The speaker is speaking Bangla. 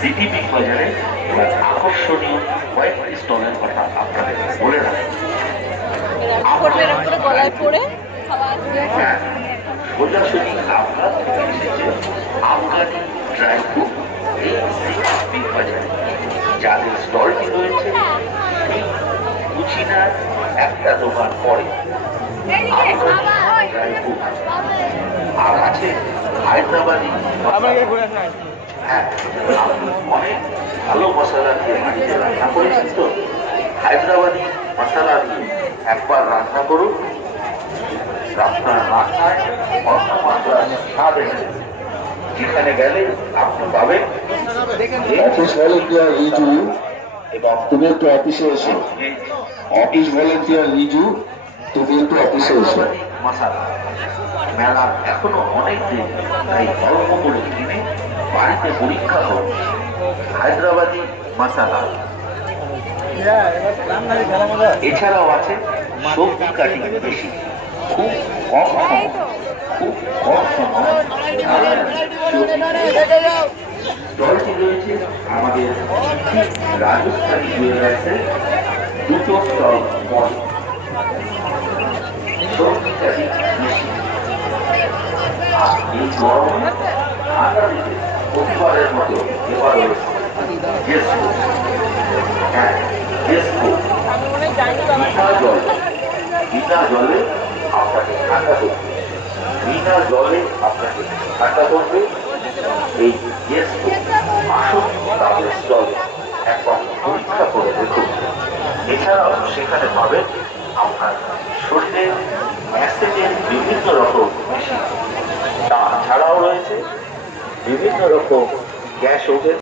সিটি বিগ বাজারে এবার আকর্ষণীয় কয়েকটি স্টলের কথা আপনাদের বলে রাখি। হ্যাঁ, সোজাসুজি আপনার থেকে এসেছে আফগানি ড্রাই ফ্রুট এই সিটি বিগ বাজারে। যাদের স্টলটি রয়েছে সেই কুচিনার একটা দোকান পরে ড্রাই ফ্রুট আর আছে হায়দ্রাবাদি। হ্যাঁ, অনেক ভালো মশলা দিয়ে বাড়িতে রান্না করেছেন তো, হায়দ্রাবাদি মশলা দিয়ে একবার রান্না করুন, আপনার রান্নায় অন্নমাত্রার স্বাদ এসে যেখানে গেলে আপনি পাবেন। অফিস ভলেন্টিয়ার রিজু, এবং তুমি একটু অফিসে এসো। অফিস ভলেন্টিয়ার রিজু, তুমি একটু অফিসে এসো। মশালা মেলা এখনো অনেক দিন, তাই অল্প করে কিনে বাড়িতে পরীক্ষা করুন। হায়দ্রাবাদি মশালা। এছাড়াও আছে সবজি কাটিং মেশিন, খুব কম সময়, খুব কম সময় স্টলটি রয়েছে আমাদের রাজস্থানী জুয়েলার্সের দুটো স্টল পরে। সবজি কাটিং মেশিন আর এই গরমে ঠান্ডা দিতে প্রতিবারের মতো এবার রয়েছে জেসকো। হ্যাঁ, জেসকো বিনা জলে আপনাকে ঠান্ডা করবে, বিনা জলে আপনাকে ঠান্ডা করবে। এই জেসকো আসুন তাদের স্টলে একবার পরীক্ষা করে দেখুন। এছাড়াও সেখানে পাবেন আপনার শরীরের ম্যাসেজের বিভিন্ন রকম মেশিন, তাছাড়াও রয়েছে বিভিন্ন রকম গ্যাস ওভেন।